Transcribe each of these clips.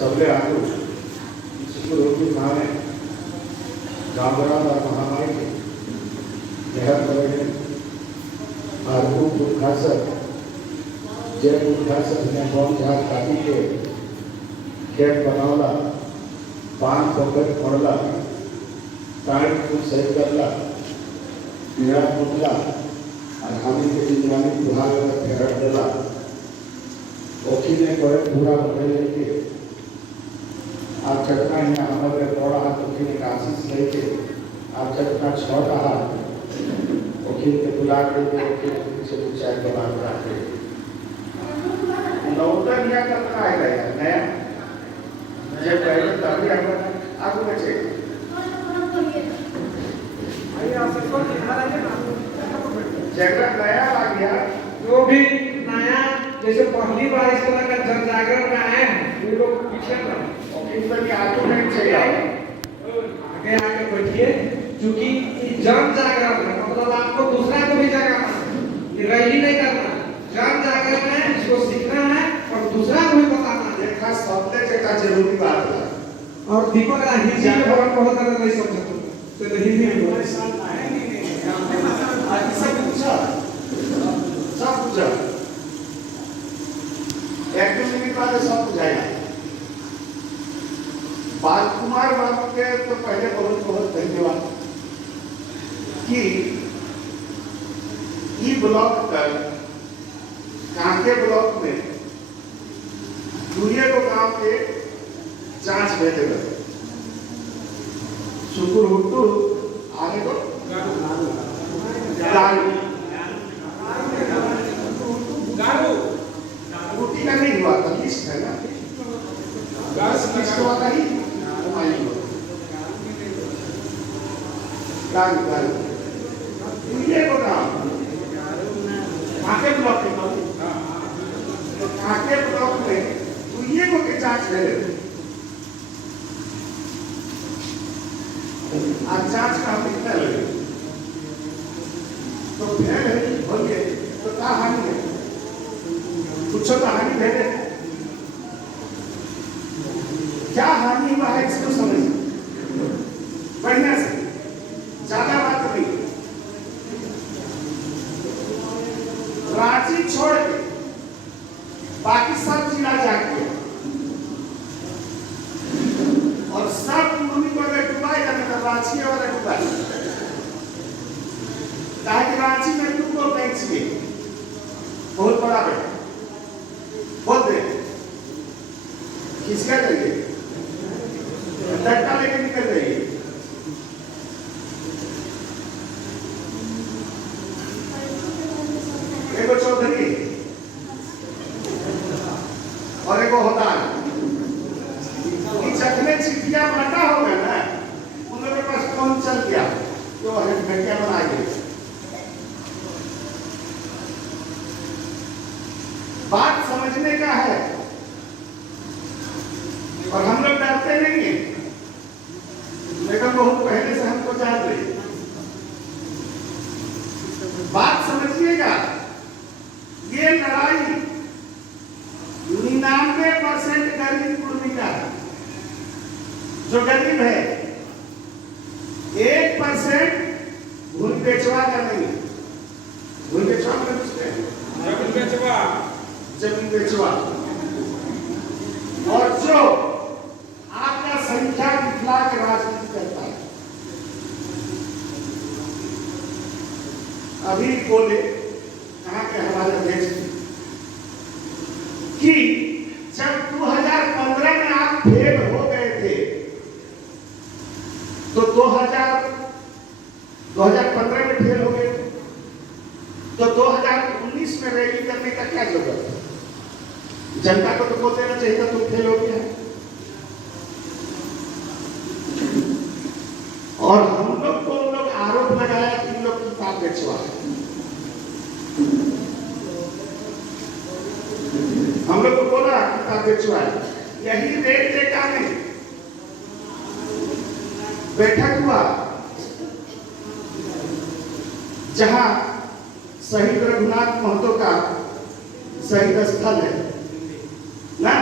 सबले आगू शुक्र माने गांवरा और महामारी के जहर करेंगे और उद्घाटन जय उद्घाटन ने बॉम्ब जहाज काटी के खेत बनावला पान पकड़ पड़ला टाइम को सही करला पीड़ा पुतला और हमी के जिंदगी बुहार में फेर देला ओखी ने कोई पूरा बदल के आप चटना है हमारे बड़ा हाथ ओखी ने आशीष लेके आप चटना छोटा हाथ ओखी के बुला के ओखी से पूछा के बात करते नौतर क्या करना है यार नया जब पहले तभी हम आगे बचे जगह नया आ गया जो भी नया जैसे पहली बार इस तरह का जन जागरण में आए हैं वो लोग पीछे रहे और इन पर भी आगे नहीं चाहिए आगे आके बैठिए क्योंकि जन जागरण है मतलब आपको दूसरा को भी जगाना है रैली नहीं करना जन जागरण है इसको सीखना है और दूसरा को भी बताना है ये खास सब्जेक्ट का जरूरी बात है और दीपक हिंदी में बहुत ज्यादा नहीं समझते तो हिंदी में बोले आज सब पूछा एक दो मिनट बाद सब बुझाएगा बाल कुमार बाबू के तो पहले बहुत बहुत धन्यवाद कि ई ब्लॉक कर कांके ब्लॉक में दूरिया को गांव के जांच भेजे गए शुक्र हुट्टू आगे को गारू रोटी का नहीं हुआ था लिस्ट है ना गैस लिस्ट हुआ था ही गारू ये को नाम काके ब्लॉक में काके ब्लॉक में तो ये को के जांच करे आज जांच का कितना लगे तो फिर बोलिए तो क्या हानि है कुछ तो हानि भेजे क्या हानि हुआ है इसको समझिए बढ़िया से ज्यादा बात नहीं रांची छोड़ के बाकी सब जिला जाके और सब भूमि को अगर डुबाई करना तो रांची और डुबाई ताकि रांची में तुमको बैंक चाहिए बहुत बड़ा है बहुत दे किसका लेंगे डंडा लेके निकल जाइए एक चौधरी और एक होता है चखने चिट्ठिया बटा होगा ना उन लोगों के पास कौन चल गया जो घंटिया बनाएंगे बात समझने का है और हम लोग डरते नहीं है लेकिन बहुत पहले से हमको जान रही बात समझिएगा ये लड़ाई 99% गरीब कुर्मी का जो गरीब है 1% भूमि बेचवा का नहीं भूमि बेचवा का पूछते हैं जमीन बेचवा और जो आपका संख्या दिखला के राजनीति करता है अभी बोले कहा के हमारे देश कि जब 2015 में आप फेल हो गए थे तो 2015 में फेल हो गए तो 2019 में रैली करने का क्या जरूरत है जनता को तो बोल देना चाहिए था तुम फेल हो गया और हम लोग को उन लोग आरोप लगाया कि इन लोग किताब बेचवा हम लोग को बोला किताब बेचवा यही रेट डेटा में बैठक हुआ जहां शहीद रघुनाथ महतो का शहीद स्थल है ना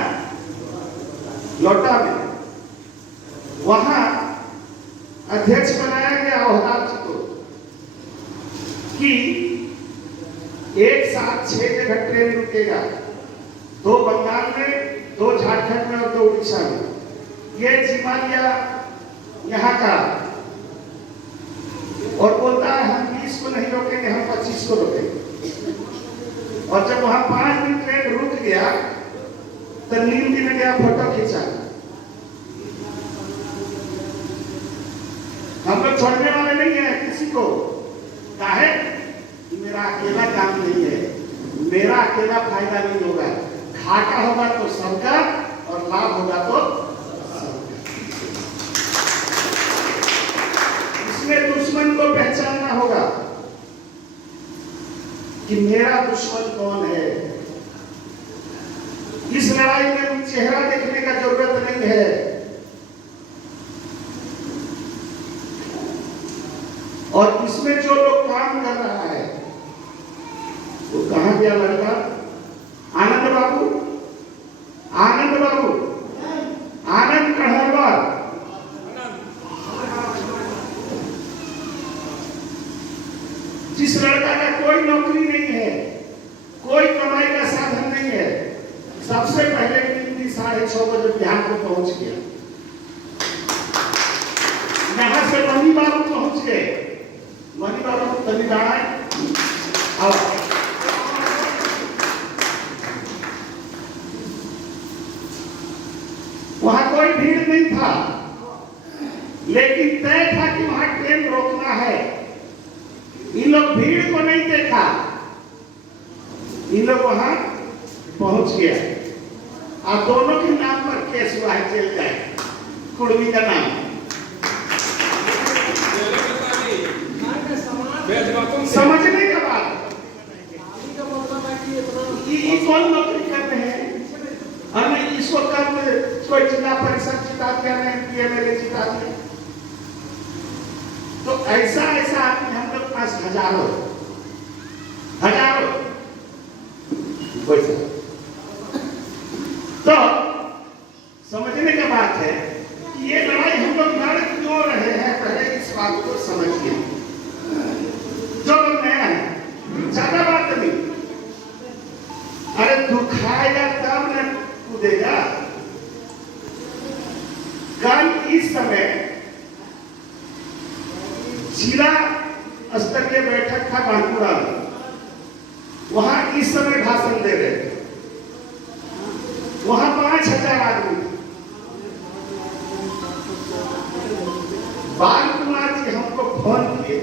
लौट टिकेगा, 2 बंगाल में, 2 झारखंड में और 2 उड़ीसा में। ये जिम्मा लिया यहाँ का और बोलता है हम 20 को नहीं रोकेंगे, हम 25 को रोकेंगे। और जब वहां 5 दिन ट्रेन रुक गया तो नींद में गया, फोटो खींचा। हम लोग छोड़ने वाले नहीं है किसी को। काहे? मेरा अकेला काम नहीं है, मेरा अकेला फायदा नहीं होगा, घाटा होगा तो सबका और लाभ होगा तो सबका। इसमें दुश्मन को पहचानना होगा कि मेरा दुश्मन कौन है। इस लड़ाई में चेहरा देखने का जरूरत नहीं है। और इसमें जो लोग काम कर रहा है वो कहां गया लड़का? आनंद बाबू, आनंद बाबू, आनंद कढ़रवाल। जिस लड़का का कोई नौकरी नहीं है, कोई कमाई का साधन नहीं है, सबसे पहले दिन 6:30 बजे बिहार को पहुंच गया। यहां से मनी बाबू पहुंच गए। मनी बाबू तनी जाना है। वहां कोई भीड़ नहीं था, लेकिन तय था कि वहां ट्रेन रोकना है। इन लोग भीड़ को नहीं देखा, इन लोग वहां पहुंच गया। आप दोनों के नाम पर केस हुआ है, जेल जाए, कुर्मी का नाम। समझने का बात, ये कौन नौकरी कर रहे हैं? हमें इसको कब कोई जिला परिषद जिता दिया, नहीं एमएलए जिता दिया। तो ऐसा ऐसा आदमी हम लोग पास हजारों तो समझने का बात है कि ये लड़ाई हम लोग लड़ क्यों रहे हैं, पहले इस बात को समझिए। जो लोग नया है, ज्यादा बात नहीं, अरे दुखाएगा तब न कूदेगा। कल इस समय जिला स्तरीय बैठक था बांकुड़ा में, वहां इस समय भाषण दे रहे थे, वहां 5000 आदमी। बाल कुमार जी हमको फोन किए,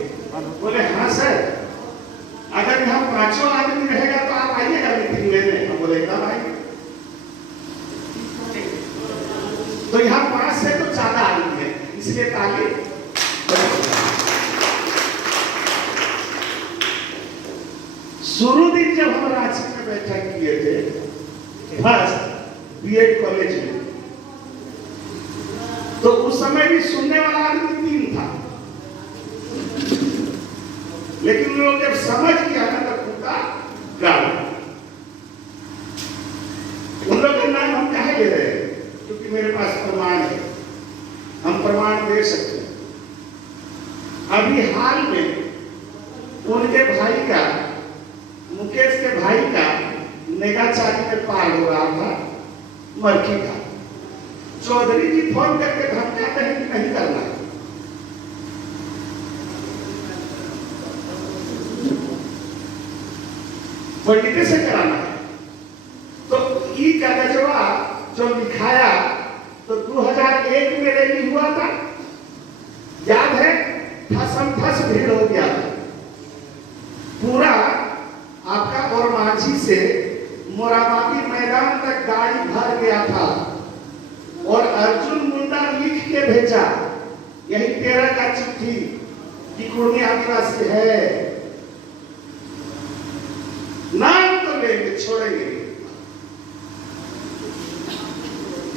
बोले हाँ सर, अगर यहाँ 5 आदमी रहेगा तो आप आइएगा मीटिंग लेने। हम बोले एकदम आएंगे। तो यहाँ 5 से तो ज्यादा आदमी है, इसलिए ताली। शुरू दिन जब हम रांची में बैठक किए थे फर्स्ट बीएड कॉलेज में, तो उस समय भी सुनने वाला आदमी 3 था, लेकिन उन लोग जब समझ गया ना तब पूरा गाल। उन लोग के नाम हम कहे ले रहे हैं क्योंकि मेरे पास प्रमाण है, हम प्रमाण दे सकते हैं। अभी हाल में उनके भाई का, मुकेश के भाई का नेगाचारी में पार हो रहा था, मरखी का। चौधरी जी फोन करके धमकाते हैं कि नहीं करना है। पंडित से कराना है। तो ई कागजवा जो लिखाया तो 2001 में रैली हुआ था, याद है? ठसम ठस भीड़ हो गया था पूरा आपका, और माझी से मोराबादी मैदान तक गाड़ी भर गया था। और अर्जुन मुंडा लिख के भेजा, यही 13 का चिट्ठी कि कुर्मी आदिवासी है, नाम तो लेंगे, छोड़ेंगे।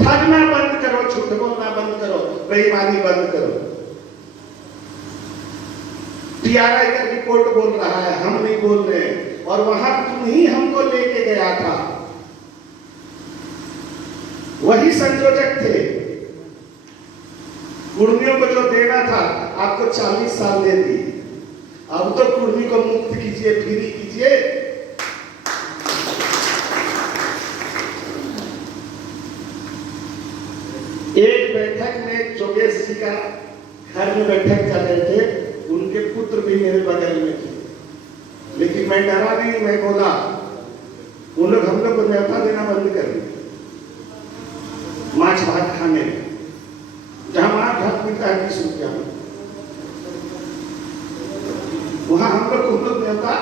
ठगना बंद करो, झूठ बोलना बंद करो, बेईमानी बंद करो। टीआरआई का रिपोर्ट बोल रहा है, हम नहीं बोल रहे। और वहां तुम ही हमको लेके गया था, वही संयोजक थे। कुर्मियों को जो देना था आपको 40 साल दे दी, अब तो कुर्मी को मुक्त कीजिए, फ्री कीजिए। एक बैठक में जोगेश जी का घर में बैठक कर रहे थे, उनके पुत्र भी मेरे बगल में थे, लेकिन मैं डरा नहीं। मैं बोला वो लोग हम लोग को न्योता देना बंद कर दिए माछ भात खाने में, जहां माछ भात मिलता है 20 रुपया में, वहां हम लोग न्योता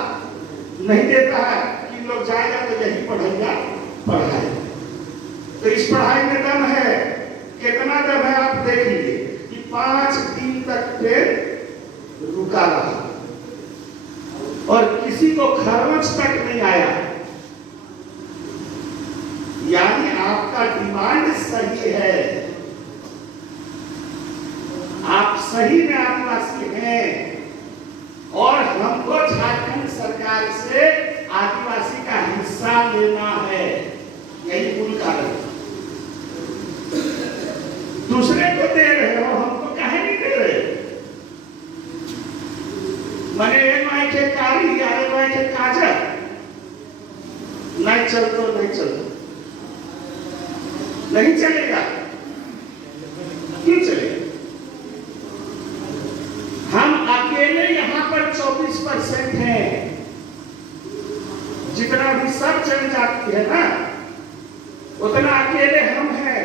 नहीं देता है कि लोग जाएगा तो यही पढ़ेगा पढ़ाई। तो इस पढ़ाई में दम है, कितना दम है आप देख लीजिए कि 5 दिन तक ट्रेन रुका रहा और किसी को खरोच तक नहीं आया। यानी आपका डिमांड सही है, आप सही में आदिवासी हैं और हमको झारखंड सरकार से आदिवासी का हिस्सा लेना है, यही मूल कारण। दूसरे को दे रहे हो, हमको काहे नहीं दे रहे? मने एक माय के कारी या एक माय के काजर नहीं चलतो, नहीं चलतो, नहीं चलेगा। क्यों चलेगा? हम अकेले यहाँ पर 24% हैं, जितना भी सब जनजाति है ना उतना अकेले हम हैं।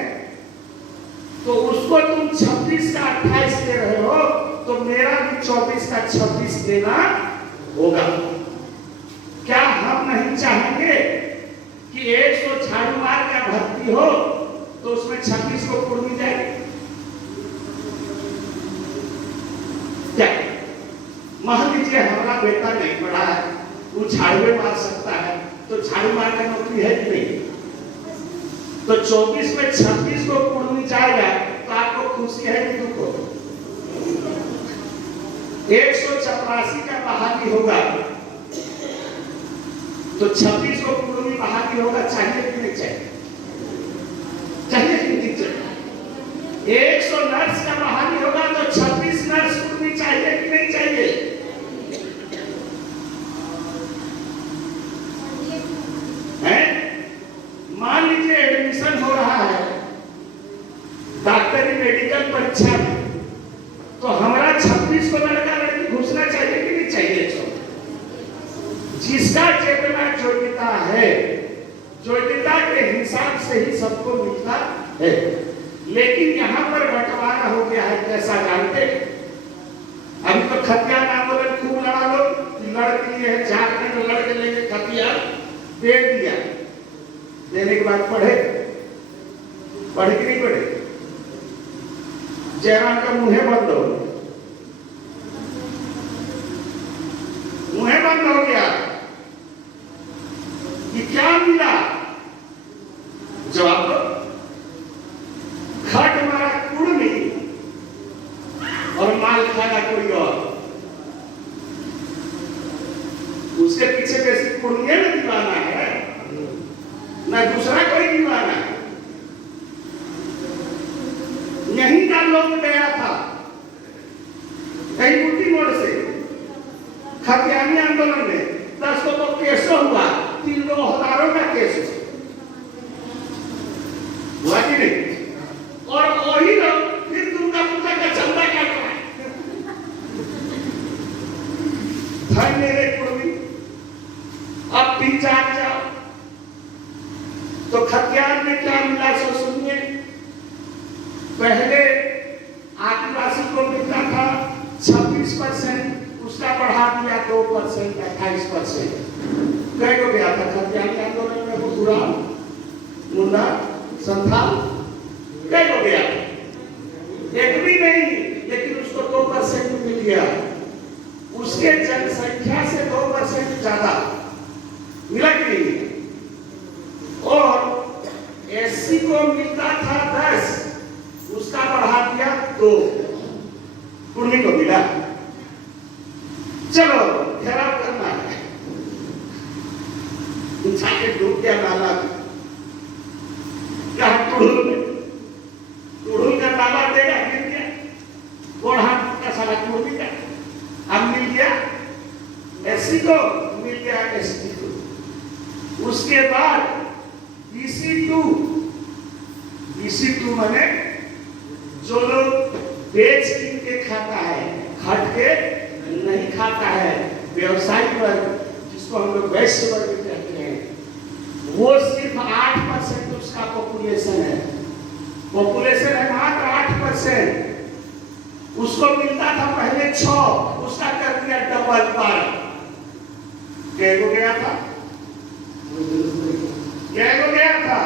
तो उसको तुम 26 का 28 दे रहे हो, तो मेरा भी 24 का 26 देना होगा। क्या हम नहीं चाहेंगे कि 100 झाड़ू मार का भर्ती हो तो उसमें 26 को पूर्वी जाए? क्या मान लीजिए हमारा बेटा नहीं पढ़ा है, वो झाड़ू मार सकता है, तो झाड़ू मार का नौकरी है कि नहीं? तो 24 में 26 को पूर्वी जाएगा तो आपको खुशी है कि दुख हो? 184 का बहाली होगा तो 26 को पूर्वी बहाली होगा, चाहिए कि नहीं चाहिए? चाहिए कि नहीं चाहिए? 100 नर्स का बहाली होगा तो 26 नर्स पूर्वी चाहिए कि नहीं चाहिए? मान लीजिए एडमिशन हो रहा है डॉक्टरी मेडिकल परीक्षा में, तो हमारा 26 को लड़का लड़की घुसना चाहिए कि नहीं चाहिए? जिसका जितना योग्यता है, योग्यता के हिसाब से ही सबको मिलता है। लेकिन यहाँ पर बंटवारा हो गया है, कैसा जानते? अभी तो खतियान आंदोलन खूब लड़ा लो, लड़की है झारखंड में लड़के लेके खतियान दे दिया, देने के बाद पढ़े कि नहीं पढ़े? जयराम का मुंह बंद हो, मुंह बंद हो गया कि क्या मिला? जवाब दो। खट मारा कुड़मी और माल खाना कोई और। उसके पीछे कैसी कुड़मिया में दीवाना है ना दूसरा कोई दीवाना है। यहीं का लोग गया था कहीं बुद्धि मोड़ से खतियानी आंदोलन में 10 को तो केस हुआ, 3 लोग हजारों का केस हुआ कि नहीं? और वही लोग फिर दुर्गा पूजा का चंदा काट रहा है मेरे कुर्मी। अब 3-4 जाओ तो खतियान में क्या मिला सो सुनिए। पहले आदिवासी को मिलता था 26%, उसका बढ़ा दिया 2%, 28%। कई को गया था खतियानी आंदोलन में? वो पूरा मुंडा संथाल कई को गया? एक भी नहीं, लेकिन उसको 2% मिल गया। उसके जनसंख्या से 2% ज्यादा मिला कि नहीं? और एससी को मिलता था 10, उसका बढ़ा दिया 2, कुर्मी को मिला। चलो घेराव करना है, छाके डूब गया नाला क्या टुड़ुल में, टुड़ुल का नाला देगा गिर गया, गोढ़ा का साला कुर्मी का। अब मिल गया एससी को, मिल गया एसटी को। उसके बाद BC2 माने बेच कीन के खाता है, खट के नहीं खाता है। व्यवसायिक वर्ग, जिसको हम लोग वैश्य वर्ग कहते हैं, वो सिर्फ 8% उसका पॉपुलेशन है। पॉपुलेशन है मात्र 8%। उसको मिलता था पहले 6, उसका कर दिया डबल 12। क्या हो गया था? क्या हो गया था?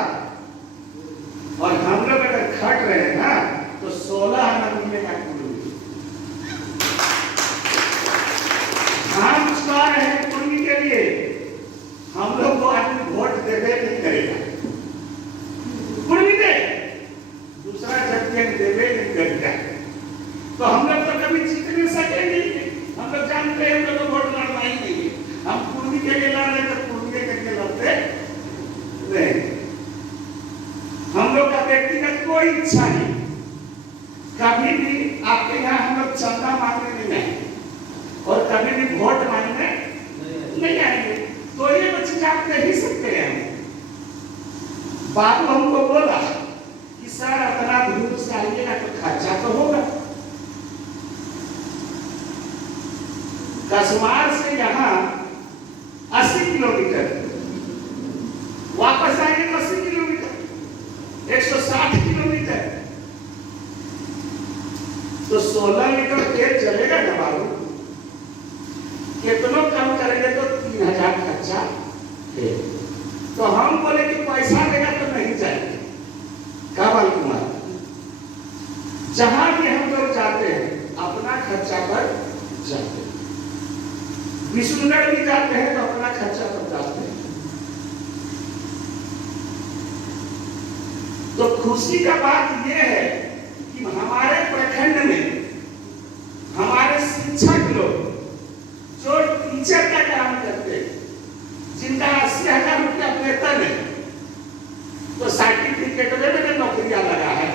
और हम लोग अगर खट रहे हैं ना तो 16 आना मिलेगा कुर्मी। हम उसका रहे हैं कुर्मी के लिए। हम लोग को आदमी वोट देवे नहीं करेगा, कुर्मी दे, दूसरा जगह देवे नहीं करेगा। तो हम लोग तो कभी जीत नहीं सकेंगे। हम लोग जानते हैं हम लोग को वोट लड़ना ही नहीं है। हम कुर्मी के लिए लड़ रहे तो कुर्मी के लिए लड़ते नहीं। हम लोग का व्यक्तिगत कोई इच्छा नहीं। कभी भी आपके यहाँ हम लोग चंदा मांगने नहीं आएंगे और कभी भी वोट मांगने नहीं आएंगे। तो ये चीज आप कह ही सकते हैं। बाबू हमको बोला कि सर अपना दूर से आइएगा तो खर्चा तो होगा। कसमार से यहाँ 80 किलोमीटर, वापस आएंगे 80 किलोमीटर, 160 किलोमीटर। तो 16 लीटर तेल चलेगा ना बाबू? कितनों कम करेंगे तो 3000 खर्चा है। तो हम बोले कि पैसा देगा तो नहीं जाएंगे। काबल कुमार, जहां भी हम लोग जाते हैं अपना खर्चा पर जाते हैं। विष्णुगढ़ भी जाते हैं तो अपना खर्चा पर जाते हैं। तो खुशी का बात यह है कि हमारे प्रखंड में हमारे शिक्षक लोग जो टीचर का काम करते हैं, जिनका 80,000 रुपया वेतन है, तो सर्टिफिकेट में नौकरियां लगा है।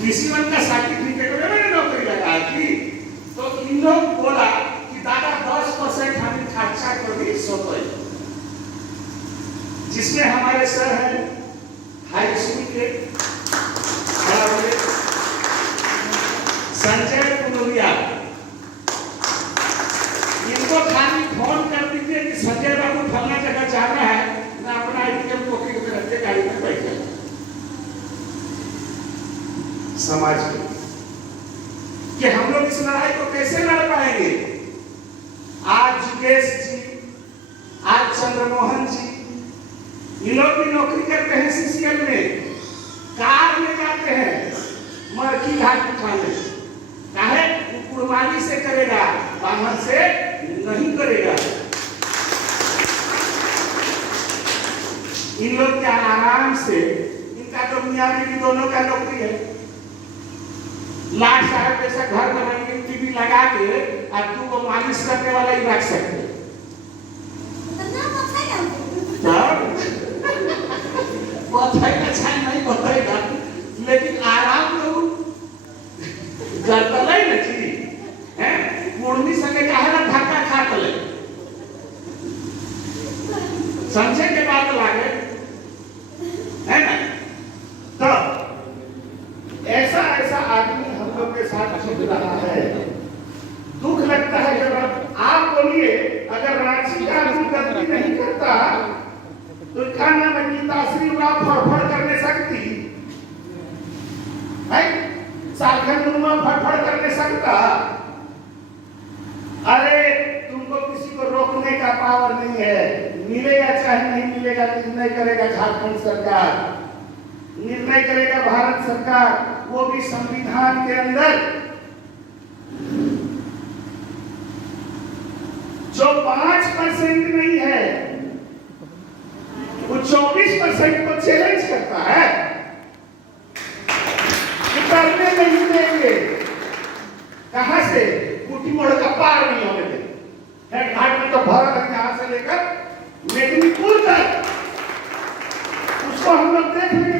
कृषि का सर्टिफिकेट में नौकरी लगा थी। तो इन लोग बोला कि दादा 10% हमें खर्चा कर दी 100, जिसमें हमारे सर हैं हाई स्कूल के संजय कुनोरिया। इनको खाली फोन कर दीजिए कि संजय बाबू फलना जगह जाना है, ना अपना ATM पॉकेट में रखते गाड़ी में बैठ जाए। समाज में कि हम लोग इस लड़ाई को कैसे लड़ पाएंगे? आज जुगेश जी, आज चंद्रमोहन जी, ये लोग भी नौकरी करते हैं CCL में, कार में जाते हैं मरखी घाट उठाने। काहे? कुर्बानी से करेगा, बाहर से नहीं करेगा। इन लोग क्या आराम से, इनका तो मियां बीवी दोनों का नौकरी है। लाट साहब जैसा घर बनाएंगे, टीवी लगा के और 2 मालिश करने वाला ही रख सकते हैं। अच्छा नहीं बताएगा, लेकिन आराम लोग करता नहीं ना जी हैं। कुर्मी संगे कहे ना धक्का खाता ले, समझे के बात लागे है ना। तो ऐसा आदमी हम लोग के साथ छुप रहा है। दुख लगता है जब आप बोलिए, अगर रांची का आदमी गलती नहीं करता तो क्या नाम है, गीताश्री फड़फड़ करने सकती है, साखन फड़फड़ करने सकता। अरे तुमको किसी को रोकने का पावर नहीं है। मिलेगा चाहे नहीं मिलेगा, निर्णय करेगा झारखंड सरकार, निर्णय करेगा भारत सरकार, वो भी संविधान के अंदर। जो 5% नहीं है वो 24% को चैलेंज करता है। करने नहीं देंगे। कहां से? कुटी मोड़ का पार नहीं होने देंगे। घाट में तो भरा है, यहां से लेकर मेदिनीपुर तक उसको हम लोग देख लेंगे।